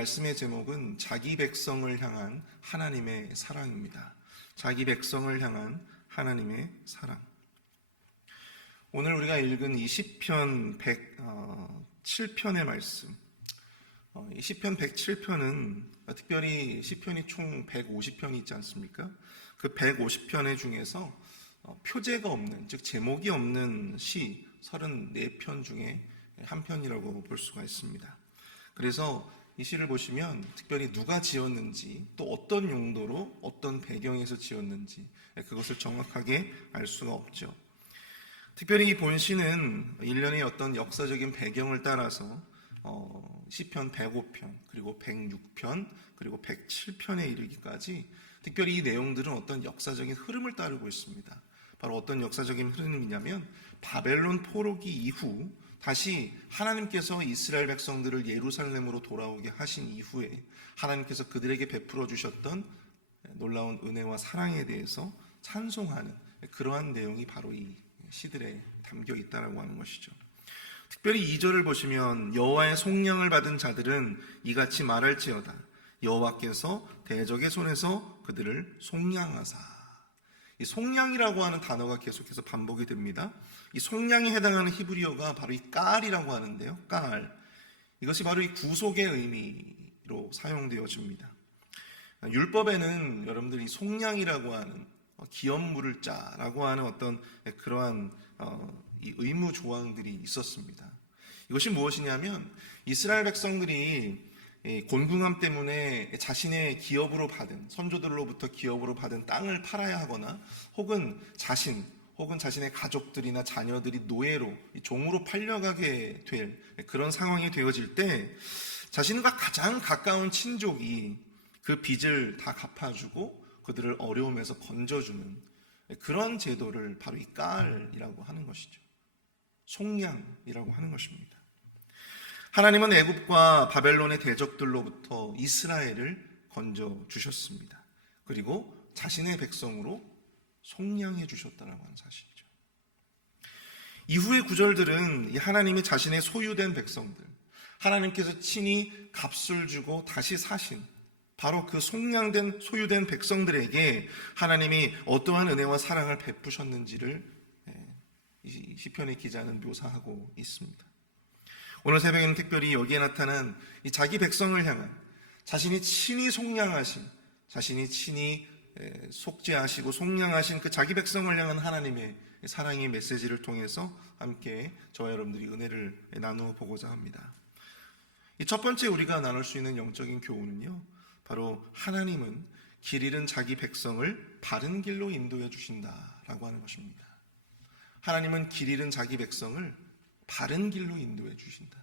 말씀의 제목은 자기 백성을 향한 하나님의 사랑입니다. 자기 백성을 향한 하나님의 사랑. 오늘 우리가 읽은 이 시편 107편의 말씀, 이 시편 107편은 특별히 시편이 총 150편이 있지 않습니까? 그 150편의 중에서 표제가 없는, 즉 제목이 없는 시 34편 중에 한 편이라고 볼 수가 있습니다. 그래서 이 시를 보시면 특별히 누가 지었는지, 또 어떤 용도로 어떤 배경에서 지었는지 그것을 정확하게 알 수가 없죠. 특별히 이 본시는 일련의 어떤 역사적인 배경을 따라서 시편 105편, 그리고 106편, 그리고 107편에 이르기까지 특별히 이 내용들은 어떤 역사적인 흐름을 따르고 있습니다. 바로 어떤 역사적인 흐름이냐면 바벨론 포로기 이후 다시 하나님께서 이스라엘 백성들을 예루살렘으로 돌아오게 하신 이후에 하나님께서 그들에게 베풀어 주셨던 놀라운 은혜와 사랑에 대해서 찬송하는 그러한 내용이 바로 이 시들에 담겨 있다라고 하는 것이죠. 특별히 2절을 보시면 여호와의 속량을 받은 자들은 이같이 말할지어다. 여호와께서 대적의 손에서 그들을 속량하사. 이 속량이라고 하는 단어가 계속해서 반복이 됩니다. 이 속량에 해당하는 히브리어가 바로 이 깔이라고 하는데요. 깔. 이것이 바로 이 구속의 의미로 사용되어집니다. 율법에는 여러분들 이 속량이라고 하는 기업 물을 자라고 하는 어떤 그러한 이 의무 조항들이 있었습니다. 이것이 무엇이냐면 이스라엘 백성들이 곤궁함 때문에 자신의 기업으로 받은, 선조들로부터 기업으로 받은 땅을 팔아야 하거나 혹은 자신의 가족들이나 자녀들이 노예로, 종으로 팔려가게 될 그런 상황이 되어질 때 자신과 가장 가까운 친족이 그 빚을 다 갚아주고 그들을 어려움에서 건져주는 그런 제도를 바로 이 깔이라고 하는 것이죠. 속량이라고 하는 것입니다. 하나님은 애굽과 바벨론의 대적들로부터 이스라엘을 건져주셨습니다. 그리고 자신의 백성으로 속량해 주셨다라고 하는 사실이죠. 이후의 구절들은 하나님이 자신의 소유된 백성들, 하나님께서 친히 값을 주고 다시 사신 바로 그 속량된 소유된 백성들에게 하나님이 어떠한 은혜와 사랑을 베푸셨는지를 이 시편의 기자는 묘사하고 있습니다. 오늘 새벽에는 특별히 여기에 나타난 이 자기 백성을 향한 자신이 친히 속량하신, 자신이 친히 속죄하시고 속량하신 그 자기 백성을 향한 하나님의 사랑의 메시지를 통해서 함께 저와 여러분들이 은혜를 나누어 보고자 합니다. 이 첫 번째 우리가 나눌 수 있는 영적인 교훈은요, 바로 하나님은 길 잃은 자기 백성을 바른 길로 인도해 주신다라고 하는 것입니다. 하나님은 길 잃은 자기 백성을 바른 길로 인도해 주신다.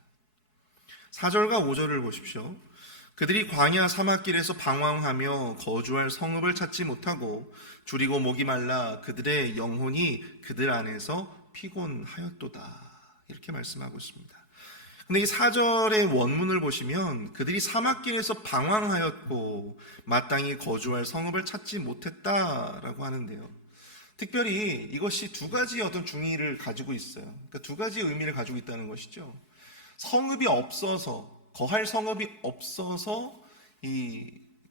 4절과 5절을 보십시오. 그들이 광야 사막길에서 방황하며 거주할 성읍을 찾지 못하고 줄이고 목이 말라 그들의 영혼이 그들 안에서 피곤하였도다. 이렇게 말씀하고 있습니다. 근데 이 4절의 원문을 보시면 그들이 사막길에서 방황하였고 마땅히 거주할 성읍을 찾지 못했다라고 하는데요. 특별히 이것이 두 가지 어떤 중의를 가지고 있어요. 그러니까 두 가지 의미를 가지고 있다는 것이죠. 성읍이 없어서, 거할 성읍이 없어서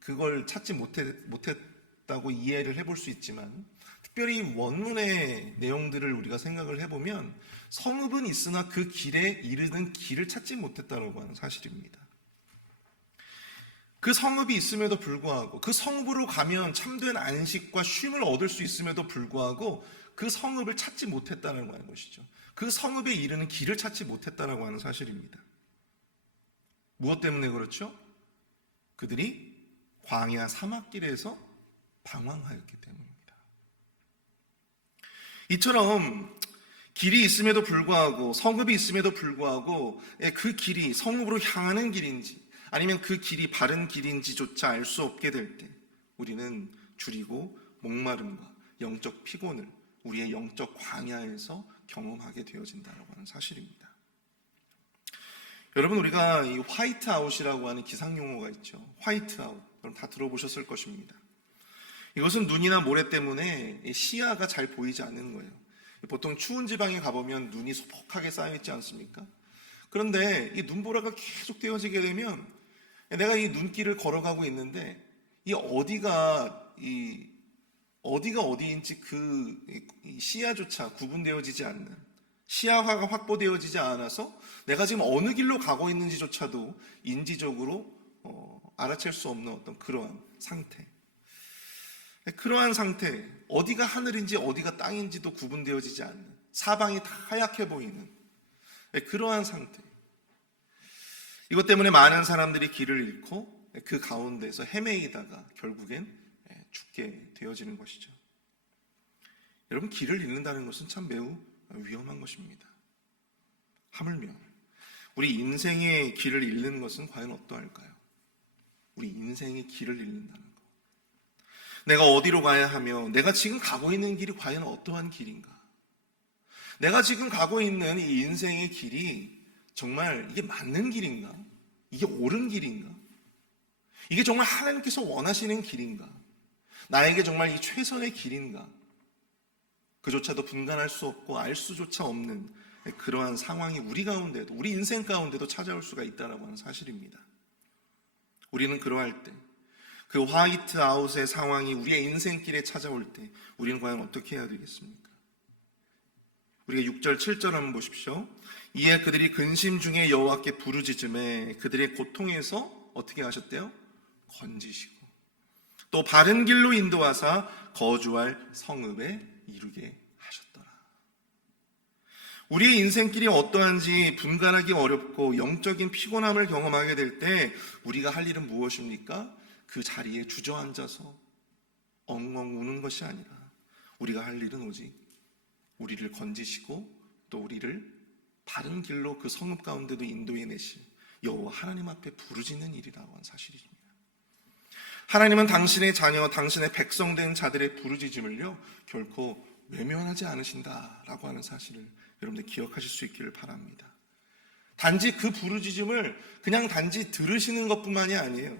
그걸 찾지 못했다고 이해를 해볼 수 있지만, 특별히 원문의 내용들을 우리가 생각을 해보면 성읍은 있으나 그 길에 이르는 길을 찾지 못했다고 하는 사실입니다. 그 성읍이 있음에도 불구하고, 그 성읍으로 가면 참된 안식과 쉼을 얻을 수 있음에도 불구하고 그 성읍을 찾지 못했다는 하는 것이죠. 그 성읍에 이르는 길을 찾지 못했다라고 하는 사실입니다. 무엇 때문에 그렇죠? 그들이 광야 사막길에서 방황하였기 때문입니다. 이처럼 길이 있음에도 불구하고, 성읍이 있음에도 불구하고 그 길이 성읍으로 향하는 길인지 아니면 그 길이 바른 길인지조차 알 수 없게 될 때 우리는 줄이고 목마름과 영적 피곤을 우리의 영적 광야에서 경험하게 되어진다고 하는 사실입니다. 여러분, 우리가 이 화이트아웃이라고 하는 기상용어가 있죠. 화이트아웃, 여러분 다 들어보셨을 것입니다. 이것은 눈이나 모래 때문에 시야가 잘 보이지 않는 거예요. 보통 추운 지방에 가보면 눈이 소복하게 쌓여있지 않습니까? 그런데 이 눈보라가 계속 되어지게 되면 내가 이 눈길을 걸어가고 있는데 이 어디가 어디인지 이 시야조차 구분되어지지 않는, 시야화가 확보되어지지 않아서 내가 지금 어느 길로 가고 있는지조차도 인지적으로 알아챌 수 없는 어떤 그러한 상태. 그러한 상태, 어디가 하늘인지 어디가 땅인지도 구분되어지지 않는, 사방이 다 하얗게 보이는 그러한 상태. 이것 때문에 많은 사람들이 길을 잃고 그 가운데서 헤매이다가 결국엔 죽게 되어지는 것이죠. 여러분, 길을 잃는다는 것은 참 매우 위험한 것입니다. 하물며 우리 인생의 길을 잃는 것은 과연 어떠할까요? 우리 인생의 길을 잃는다는 것. 내가 어디로 가야 하며 내가 지금 가고 있는 길이 과연 어떠한 길인가? 내가 지금 가고 있는 이 인생의 길이 정말 이게 맞는 길인가? 이게 옳은 길인가? 이게 정말 하나님께서 원하시는 길인가? 나에게 정말 이 최선의 길인가? 그조차도 분간할 수 없고 알 수조차 없는 그러한 상황이 우리 가운데도, 우리 인생 가운데도 찾아올 수가 있다는 하는 사실입니다. 우리는 그러할 때, 그 화이트아웃의 상황이 우리의 인생길에 찾아올 때 우리는 과연 어떻게 해야 되겠습니까? 우리가 6절, 7절 한번 보십시오. 이에 그들이 근심 중에 여호와께 부르짖음에 그들의 고통에서 어떻게 하셨대요? 건지시고 또 바른 길로 인도하사 거주할 성읍에 이르게 하셨더라. 우리의 인생길이 어떠한지 분간하기 어렵고 영적인 피곤함을 경험하게 될 때 우리가 할 일은 무엇입니까? 그 자리에 주저앉아서 엉엉 우는 것이 아니라 우리가 할 일은 오직 우리를 건지시고 또 우리를 바른 길로 그 성읍 가운데도 인도해 내실 여호와 하나님 앞에 부르짖는 일이라고 하는 사실입니다. 하나님은 당신의 자녀, 당신의 백성된 자들의 부르짖음을요 결코 외면하지 않으신다라고 하는 사실을 여러분들 기억하실 수 있기를 바랍니다. 단지 그 부르짖음을 그냥 단지 들으시는 것뿐만이 아니에요.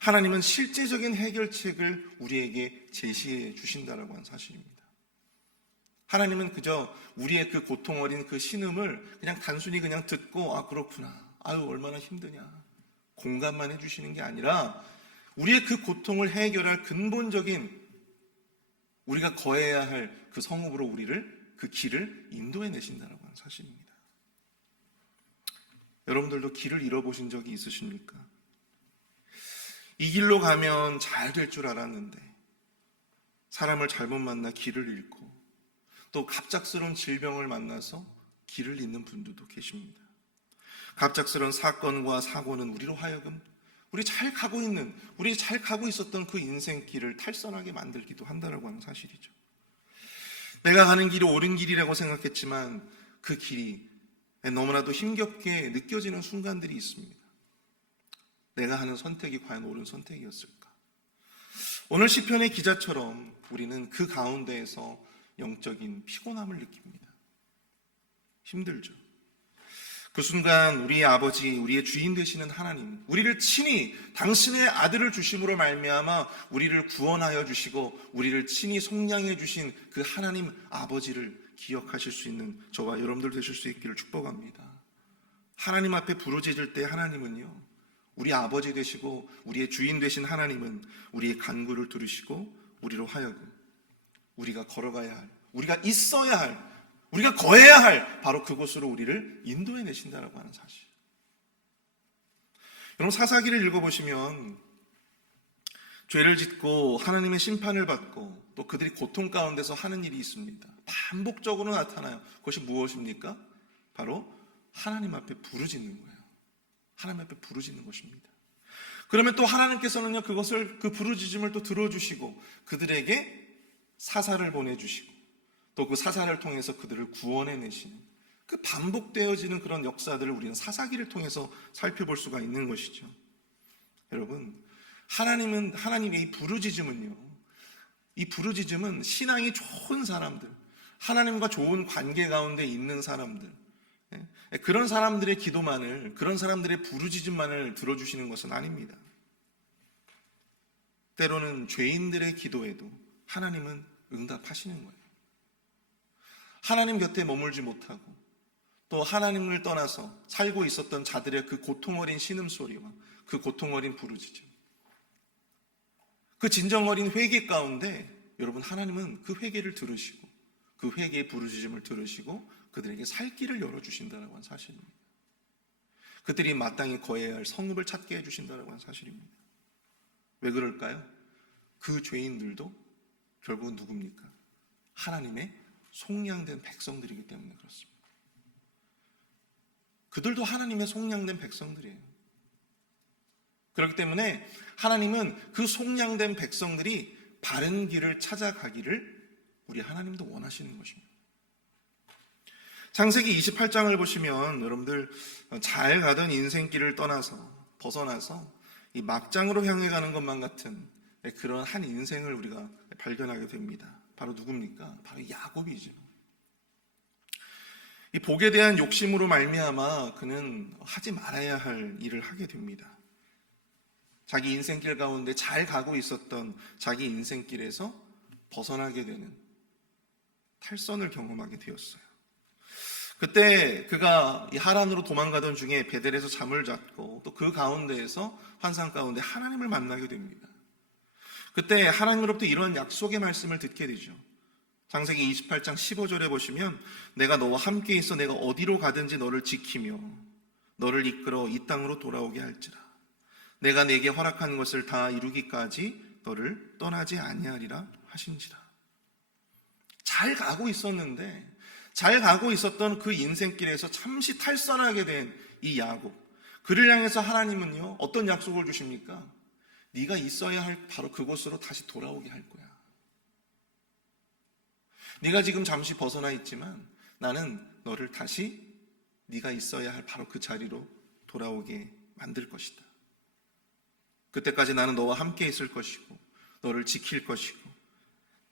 하나님은 실제적인 해결책을 우리에게 제시해 주신다라고 하는 사실입니다. 하나님은 그저 우리의 그 고통 어린 그 신음을 그냥 단순히 그냥 듣고 아 그렇구나, 아유 얼마나 힘드냐 공감만 해주시는 게 아니라 우리의 그 고통을 해결할 근본적인 우리가 거해야 할 그 성읍으로 우리를 그 길을 인도해 내신다라고 하는 사실입니다. 여러분들도 길을 잃어보신 적이 있으십니까? 이 길로 가면 잘 될 줄 알았는데 사람을 잘못 만나 길을 잃고 또 갑작스러운 질병을 만나서 길을 잃는 분들도 계십니다. 갑작스러운 사건과 사고는 우리로 하여금 우리 잘 가고 있었던 그 인생길을 탈선하게 만들기도 한다라고 하는 사실이죠. 내가 가는 길이 옳은 길이라고 생각했지만 그 길이 너무나도 힘겹게 느껴지는 순간들이 있습니다. 내가 하는 선택이 과연 옳은 선택이었을까? 오늘 시편의 기자처럼 우리는 그 가운데에서 영적인 피곤함을 느낍니다. 힘들죠. 그 순간 우리의 아버지, 우리의 주인 되시는 하나님, 우리를 친히 당신의 아들을 주심으로 말미암아 우리를 구원하여 주시고 우리를 친히 속량해 주신 그 하나님 아버지를 기억하실 수 있는 저와 여러분들 되실 수 있기를 축복합니다. 하나님 앞에 부르짖을 때 하나님은요, 우리 아버지 되시고 우리의 주인 되신 하나님은 우리의 간구를 들으시고 우리로 하여금 우리가 걸어가야 할, 우리가 있어야 할, 우리가 거해야 할 바로 그곳으로 우리를 인도해 내신다라고 하는 사실. 여러분 사사기를 읽어보시면 죄를 짓고 하나님의 심판을 받고 또 그들이 고통 가운데서 하는 일이 있습니다. 반복적으로 나타나요. 그것이 무엇입니까? 바로 하나님 앞에 부르짖는 거예요. 하나님 앞에 부르짖는 것입니다. 그러면 또 하나님께서는요 그것을 그 부르짖음을 또 들어주시고 그들에게 사사를 보내주시고 또 그 사사를 통해서 그들을 구원해 내시는 그 반복되어지는 그런 역사들을 우리는 사사기를 통해서 살펴볼 수가 있는 것이죠. 여러분, 하나님의 이 부르짖음은요, 이 부르짖음은 신앙이 좋은 사람들, 하나님과 좋은 관계 가운데 있는 사람들, 그런 사람들의 기도만을, 그런 사람들의 부르짖음만을 들어주시는 것은 아닙니다. 때로는 죄인들의 기도에도 하나님은 응답하시는 거예요. 하나님 곁에 머물지 못하고 또 하나님을 떠나서 살고 있었던 자들의 그 고통 어린 신음소리와 그 고통 어린 부르짖음, 그 진정 어린 회개 가운데 여러분 하나님은 그 회개를 들으시고 그 회개의 부르짖음을 들으시고 그들에게 살 길을 열어주신다라고 하는 사실입니다. 그들이 마땅히 거해야 할 성읍을 찾게 해주신다라고 하는 사실입니다. 왜 그럴까요? 그 죄인들도 결국은 누굽니까? 하나님의 속량된 백성들이기 때문에 그렇습니다. 그들도 하나님의 속량된 백성들이에요. 그렇기 때문에 하나님은 그 속량된 백성들이 바른 길을 찾아가기를 우리 하나님도 원하시는 것입니다. 창세기 28장을 보시면 여러분들 잘 가던 인생길을 벗어나서 이 막장으로 향해 가는 것만 같은 그런 한 인생을 우리가 발견하게 됩니다. 바로 누굽니까? 바로 야곱이죠. 이 복에 대한 욕심으로 말미암아 그는 하지 말아야 할 일을 하게 됩니다. 자기 인생길 가운데 잘 가고 있었던 자기 인생길에서 벗어나게 되는 탈선을 경험하게 되었어요. 그때 그가 이 하란으로 도망가던 중에 베델에서 잠을 잤고 또 그 가운데에서 환상 가운데 하나님을 만나게 됩니다. 그때 하나님으로부터 이런 약속의 말씀을 듣게 되죠. 창세기 28장 15절에 보시면 내가 너와 함께 있어 내가 어디로 가든지 너를 지키며 너를 이끌어 이 땅으로 돌아오게 할지라. 내가 내게 허락한 것을 다 이루기까지 너를 떠나지 아니하리라 하신지라. 잘 가고 있었는데 잘 가고 있었던 그 인생길에서 잠시 탈선하게 된 이 야곱, 그를 향해서 하나님은요 어떤 약속을 주십니까? 네가 있어야 할 바로 그곳으로 다시 돌아오게 할 거야. 네가 지금 잠시 벗어나 있지만 나는 너를 다시 네가 있어야 할 바로 그 자리로 돌아오게 만들 것이다. 그때까지 나는 너와 함께 있을 것이고 너를 지킬 것이고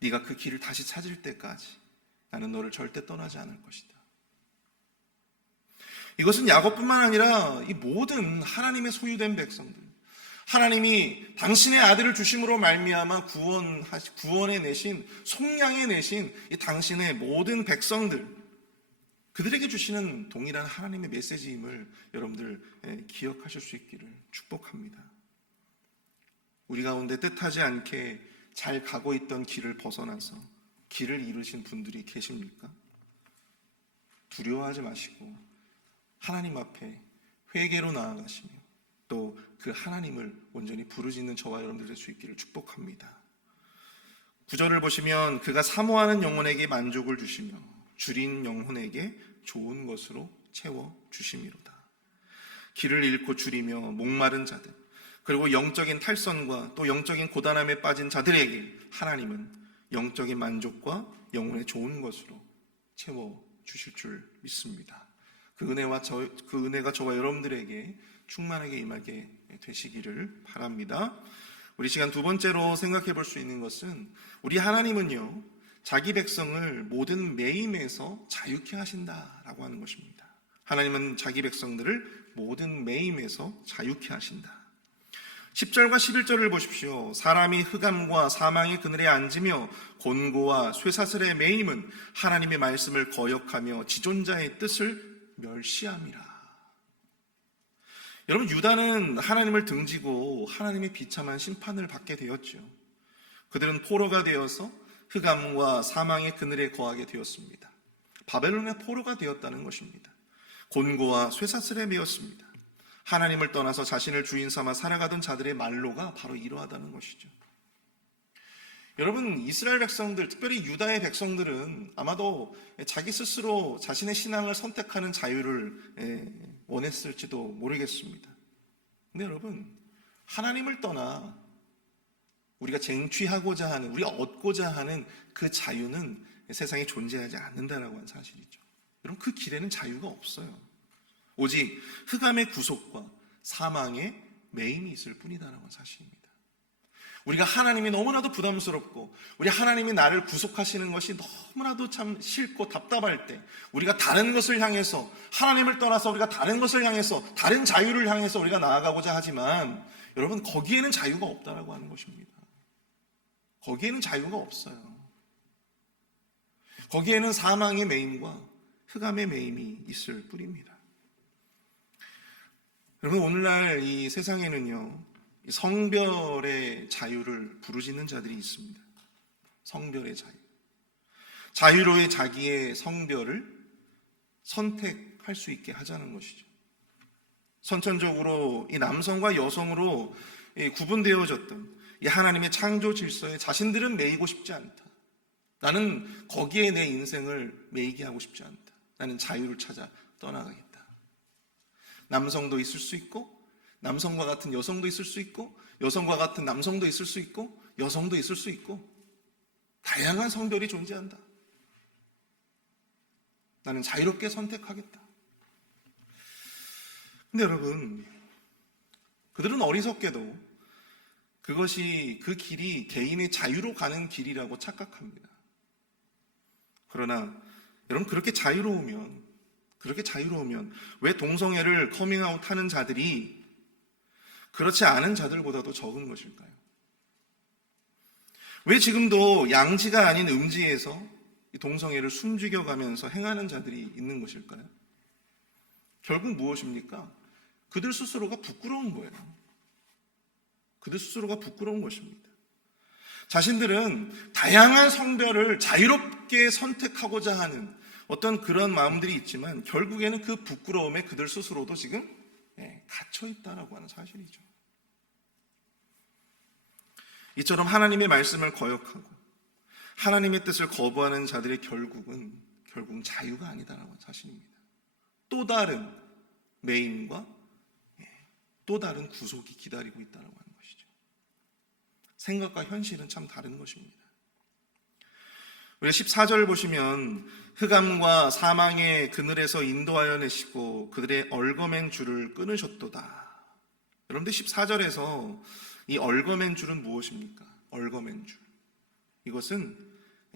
네가 그 길을 다시 찾을 때까지 나는 너를 절대 떠나지 않을 것이다. 이것은 야곱뿐만 아니라 이 모든 하나님의 소유된 백성들, 하나님이 당신의 아들을 주심으로 말미암아 구원해 내신, 속량해 내신 이 당신의 모든 백성들, 그들에게 주시는 동일한 하나님의 메시지임을 여러분들 기억하실 수 있기를 축복합니다. 우리 가운데 뜻하지 않게 잘 가고 있던 길을 벗어나서 길을 잃으신 분들이 계십니까? 두려워하지 마시고 하나님 앞에 회개로 나아가시며 또 그 하나님을 온전히 부르짖는 저와 여러분들 될 수 있기를 축복합니다. 9절을 보시면 그가 사모하는 영혼에게 만족을 주시며 줄인 영혼에게 좋은 것으로 채워 주심이로다. 길을 잃고 줄이며 목마른 자들, 그리고 영적인 탈선과 또 영적인 고단함에 빠진 자들에게 하나님은 영적인 만족과 영혼의 좋은 것으로 채워 주실 줄 믿습니다. 그 은혜가 저와 여러분들에게 충만하게 임하게 되시기를 바랍니다. 우리 시간 두 번째로 생각해 볼 수 있는 것은 우리 하나님은요 자기 백성을 모든 매임에서 자유케 하신다라고 하는 것입니다. 하나님은 자기 백성들을 모든 매임에서 자유케 하신다. 10절과 11절을 보십시오. 사람이 흑암과 사망의 그늘에 앉으며 곤고와 쇠사슬의 매임은 하나님의 말씀을 거역하며 지존자의 뜻을 멸시함이라. 여러분, 유다는 하나님을 등지고 하나님의 비참한 심판을 받게 되었죠. 그들은 포로가 되어서 흑암과 사망의 그늘에 거하게 되었습니다. 바벨론의 포로가 되었다는 것입니다. 곤고와 쇠사슬에 매였습니다. 하나님을 떠나서 자신을 주인 삼아 살아가던 자들의 말로가 바로 이러하다는 것이죠. 여러분, 이스라엘 백성들, 특별히 유다의 백성들은 아마도 자기 스스로 자신의 신앙을 선택하는 자유를 원했을지도 모르겠습니다. 근데 여러분, 하나님을 떠나 우리가 쟁취하고자 하는, 우리가 얻고자 하는 그 자유는 세상에 존재하지 않는다라고 하는 사실이죠. 여러분, 그 길에는 자유가 없어요. 오직 흑암의 구속과 사망의 매임이 있을 뿐이다라고 하는 사실입니다. 우리가 하나님이 너무나도 부담스럽고 우리 하나님이 나를 구속하시는 것이 너무나도 참 싫고 답답할 때 우리가 다른 것을 향해서 하나님을 떠나서 우리가 다른 것을 향해서 다른 자유를 향해서 우리가 나아가고자 하지만 여러분 거기에는 자유가 없다라고 하는 것입니다. 거기에는 자유가 없어요. 거기에는 사망의 매임과 흑암의 매임이 있을 뿐입니다. 여러분, 오늘날 이 세상에는요, 성별의 자유를 부르짖는 자들이 있습니다. 성별의 자유. 자유로이 자기의 성별을 선택할 수 있게 하자는 것이죠. 선천적으로 이 남성과 여성으로 구분되어졌던 이 하나님의 창조 질서에 자신들은 매이고 싶지 않다. 나는 거기에 내 인생을 매이게 하고 싶지 않다. 나는 자유를 찾아 떠나가겠다. 남성도 있을 수 있고, 남성과 같은 여성도 있을 수 있고, 여성과 같은 남성도 있을 수 있고, 여성도 있을 수 있고, 다양한 성별이 존재한다. 나는 자유롭게 선택하겠다. 근데 여러분, 그들은 어리석게도 그것이 그 길이 개인의 자유로 가는 길이라고 착각합니다. 그러나 여러분, 그렇게 자유로우면 왜 동성애를 커밍아웃 하는 자들이 그렇지 않은 자들보다도 적은 것일까요? 왜 지금도 양지가 아닌 음지에서 동성애를 숨죽여가면서 행하는 자들이 있는 것일까요? 결국 무엇입니까? 그들 스스로가 부끄러운 거예요. 그들 스스로가 부끄러운 것입니다. 자신들은 다양한 성별을 자유롭게 선택하고자 하는 어떤 그런 마음들이 있지만 결국에는 그 부끄러움에 그들 스스로도 지금 갇혀있다라고 하는 사실이죠. 이처럼 하나님의 말씀을 거역하고 하나님의 뜻을 거부하는 자들의 결국은 자유가 아니다라고 하는 사실입니다. 또 다른 매임과 또 다른 구속이 기다리고 있다라고 하는 것이죠. 생각과 현실은 참 다른 것입니다. 우리 14절 보시면 흑암과 사망의 그늘에서 인도하여 내시고 그들의 얽어맨 줄을 끊으셨도다. 여러분들 14절에서 이 얽어맨 줄은 무엇입니까? 얽어맨 줄. 이것은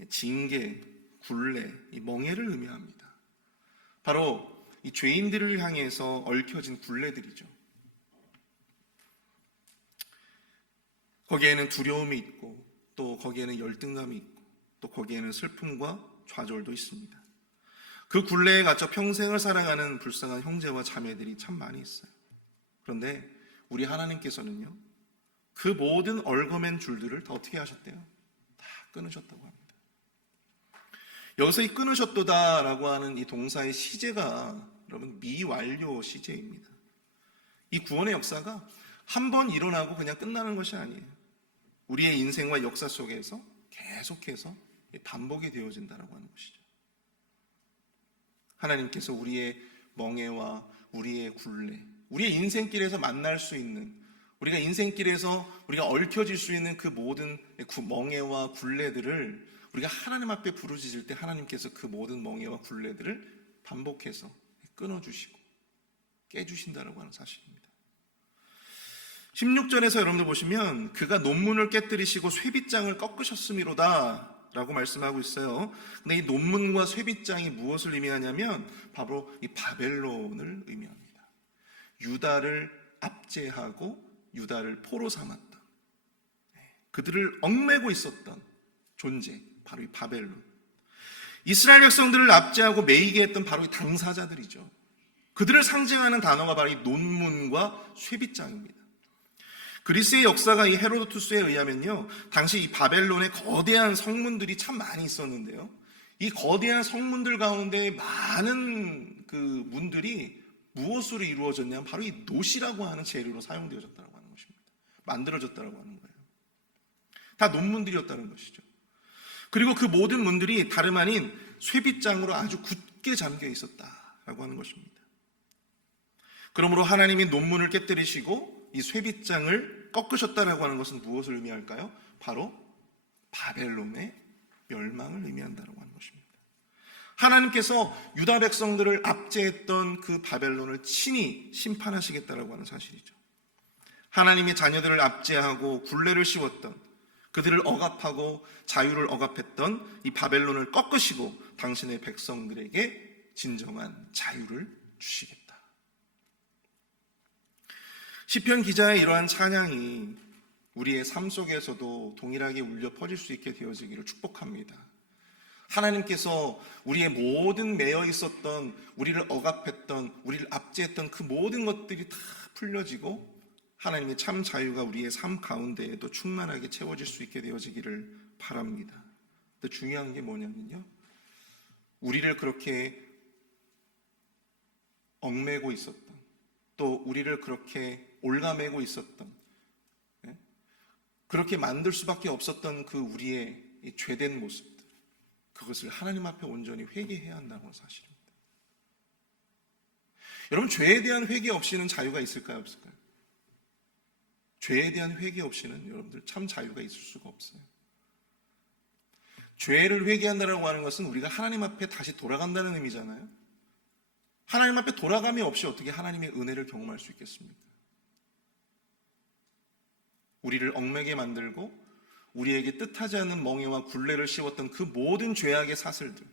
징계, 굴레, 이 멍에를 의미합니다. 바로 이 죄인들을 향해서 얽혀진 굴레들이죠. 거기에는 두려움이 있고 또 거기에는 열등감이 있고 또 거기에는 슬픔과 좌절도 있습니다. 그 굴레에 갇혀 평생을 살아가는 불쌍한 형제와 자매들이 참 많이 있어요. 그런데 우리 하나님께서는요, 그 모든 얽어맨 줄들을 다 어떻게 하셨대요? 다 끊으셨다고 합니다. 여기서 이 끊으셨도다라고 하는 이 동사의 시제가 여러분 미완료 시제입니다. 이 구원의 역사가 한 번 일어나고 그냥 끝나는 것이 아니에요. 우리의 인생과 역사 속에서 계속해서 반복이 되어진다라고 하는 것이죠. 하나님께서 우리의 멍에와 우리의 굴레, 우리의 인생길에서 만날 수 있는, 우리가 인생길에서 우리가 얽혀질 수 있는 그 모든 멍에와 굴레들을 우리가 하나님 앞에 부르짖을 때 하나님께서 그 모든 멍에와 굴레들을 반복해서 끊어주시고 깨주신다라고 하는 사실입니다. 16절에서 여러분들 보시면 그가 논문을 깨뜨리시고 쇠빗장을 꺾으셨음이로다 라고 말씀하고 있어요. 근데 이 논문과 쇠빗장이 무엇을 의미하냐면 바로 이 바벨론을 의미합니다. 유다를 압제하고 유다를 포로 삼았다. 그들을 얽매고 있었던 존재, 바로 이 바벨론. 이스라엘 백성들을 압제하고 매이게 했던 바로 이 당사자들이죠. 그들을 상징하는 단어가 바로 이 논문과 쇠빗장입니다. 그리스의 역사가 이 헤로도투스에 의하면요, 당시 이 바벨론의 거대한 성문들이 참 많이 있었는데요, 이 거대한 성문들 가운데 많은 그 문들이 무엇으로 이루어졌냐면 바로 이 놋이라고 하는 재료로 사용되어졌다고 하는 것입니다. 만들어졌다고 하는 거예요. 다 논문들이었다는 것이죠. 그리고 그 모든 문들이 다름 아닌 쇠빗장으로 아주 굳게 잠겨 있었다라고 하는 것입니다. 그러므로 하나님이 논문을 깨뜨리시고 이 쇠빗장을 꺾으셨다라고 하는 것은 무엇을 의미할까요? 바로 바벨론의 멸망을 의미한다라고 하는 것입니다. 하나님께서 유다 백성들을 압제했던 그 바벨론을 친히 심판하시겠다라고 하는 사실이죠. 하나님의 자녀들을 압제하고 굴레를 씌웠던, 그들을 억압하고 자유를 억압했던 이 바벨론을 꺾으시고 당신의 백성들에게 진정한 자유를 주시겠다. 시편 기자의 이러한 찬양이 우리의 삶 속에서도 동일하게 울려 퍼질 수 있게 되어지기를 축복합니다. 하나님께서 우리의 모든 매여 있었던, 우리를 억압했던, 우리를 압제했던 그 모든 것들이 다 풀려지고 하나님의 참 자유가 우리의 삶 가운데에도 충만하게 채워질 수 있게 되어지기를 바랍니다. 근데 중요한 게 뭐냐면요, 우리를 그렇게 얽매고 있었던, 또 우리를 그렇게 올가매고 있었던, 그렇게 만들 수밖에 없었던 그 우리의 이 죄된 모습들, 그것을 하나님 앞에 온전히 회개해야 한다는 사실입니다. 여러분, 죄에 대한 회개 없이는 자유가 있을까요, 없을까요? 죄에 대한 회개 없이는 여러분들 참 자유가 있을 수가 없어요. 죄를 회개한다라고 하는 것은 우리가 하나님 앞에 다시 돌아간다는 의미잖아요. 하나님 앞에 돌아감이 없이 어떻게 하나님의 은혜를 경험할 수 있겠습니까? 우리를 얽매게 만들고 우리에게 뜻하지 않는 멍에와 굴레를 씌웠던 그 모든 죄악의 사슬들,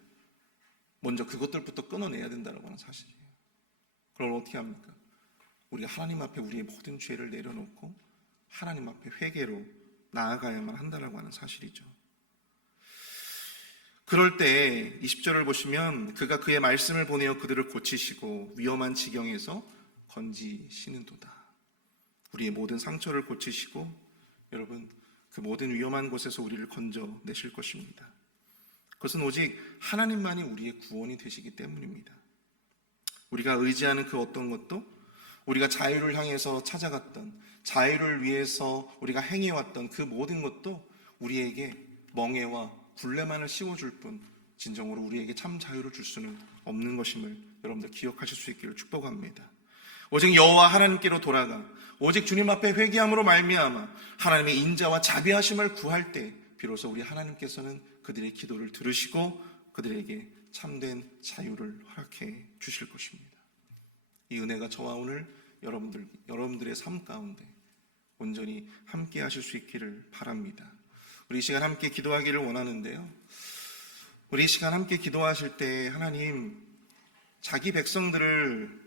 먼저 그것들부터 끊어내야 된다고 하는 사실이에요. 그럼 어떻게 합니까? 우리가 하나님 앞에 우리의 모든 죄를 내려놓고 하나님 앞에 회개로 나아가야만 한다고 하는 사실이죠. 그럴 때 20절을 보시면 그가 그의 말씀을 보내어 그들을 고치시고 위험한 지경에서 건지시는도다. 우리의 모든 상처를 고치시고 여러분 그 모든 위험한 곳에서 우리를 건져내실 것입니다. 그것은 오직 하나님만이 우리의 구원이 되시기 때문입니다. 우리가 의지하는 그 어떤 것도, 우리가 자유를 향해서 찾아갔던, 자유를 위해서 우리가 행해왔던 그 모든 것도 우리에게 멍에와 굴레만을 씌워줄 뿐 진정으로 우리에게 참 자유를 줄 수는 없는 것임을 여러분들 기억하실 수 있기를 축복합니다. 오직 여호와 하나님께로 돌아가 오직 주님 앞에 회개함으로 말미암아 하나님의 인자와 자비하심을 구할 때 비로소 우리 하나님께서는 그들의 기도를 들으시고 그들에게 참된 자유를 허락해 주실 것입니다. 이 은혜가 저와 오늘 여러분들의 삶 가운데 온전히 함께 하실 수 있기를 바랍니다. 우리 이 시간 함께 기도하기를 원하는데요, 우리 이 시간 함께 기도하실 때 하나님 자기 백성들을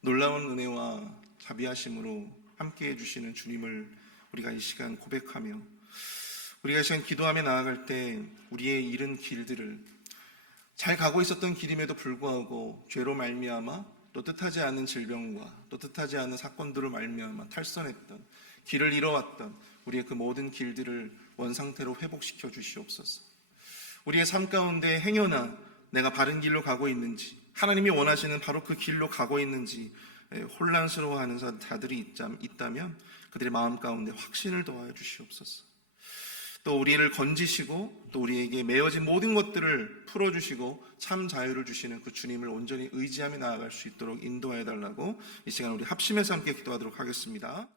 놀라운 은혜와 자비하심으로 함께 해주시는 주님을 우리가 이 시간 고백하며 우리가 이 시간 기도하며 나아갈 때 우리의 잃은 길들을, 잘 가고 있었던 길임에도 불구하고 죄로 말미암아 또 뜻하지 않은 질병과 또 뜻하지 않은 사건들을 말미암아 탈선했던, 길을 잃어왔던 우리의 그 모든 길들을 원상태로 회복시켜 주시옵소서. 우리의 삶 가운데 행여나 내가 바른 길로 가고 있는지, 하나님이 원하시는 바로 그 길로 가고 있는지 혼란스러워하는 자들이 있다면 그들의 마음 가운데 확신을 더하여 주시옵소서. 또 우리를 건지시고 또 우리에게 메어진 모든 것들을 풀어주시고 참 자유를 주시는 그 주님을 온전히 의지하며 나아갈 수 있도록 인도하여 달라고 이 시간 우리 합심해서 함께 기도하도록 하겠습니다.